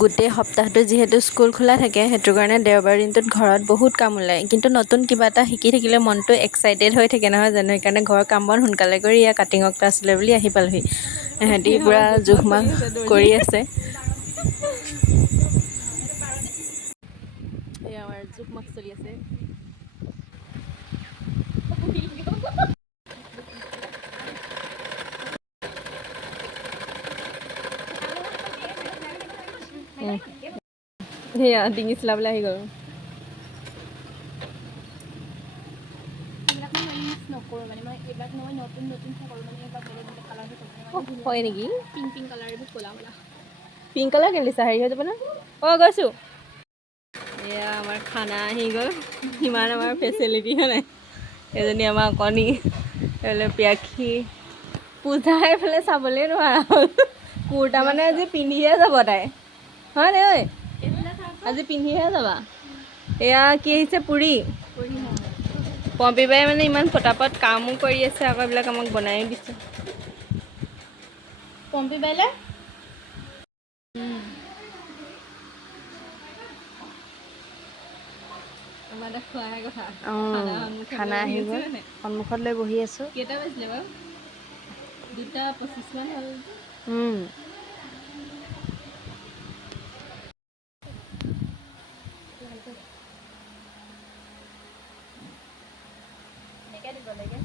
গোটেই সপ্তাহটো যিহেতু স্কুল খোলা থাকে সেইটো কাৰণে দেওবাৰ দিনটোত ঘৰত বহুত কাম ওলায় কিন্তু নতুন কিবা এটা শিকি থাকিলে মনটো এক্সাইটেড হৈ থাকে নহয় জানো সেইকাৰণে ঘৰৰ কাম বন সোনকালে কৰি ইয়াৰ কাটিঙৰ ক্লাছলৈ বুলি আহি পালোহি সিহঁতি পূৰা জোখ মাখ কৰি আছে এই আমাৰ জোখ মাখ চলি আছে সেয়া ডিঙি চিলাবলৈ আহি গ'ল নকৰোঁ মানে মই এইবিলাক মই নতুন কৰোঁ মানে এইবিলাক বেলেগ বেলেগ কালাৰটো কৰোঁ হয় নেকি পিংক কালাৰ এইবোৰ ক'লা ক'লা পিংক কালাৰ কেলিছা হেৰি হৈ যাব ন অঁ গৈছোঁ এয়া আমাৰ খানা আহি গ'ল সিমান আমাৰ ফেচিলিটিহে নাই এজনী আমাৰ অকণি এইফালে পিয়াক্ষী পূজা এইফালে চাবলৈ নোৱাৰা হ'ল কুৰ্তা মানে আজি পিন্ধিহে যাব তাই হয় নে ঐ আজি পিন্ধিহে যাবা এয়া কি আহিছে পুৰি পম্পী বাই মানে ইমান পটাপট কামো কৰি আছে আকৌ এইবিলাক আমাক বনায়ো দিছে পম্পী বাইলে আমাৰ এটা খোৱাহে কথা খানা আহি গ'ল সন্মুখত লৈ বহি আছোঁ কেইটা বাজিলে বাৰু 2:25 মান হ'ল এনেকৈ দিব লাগে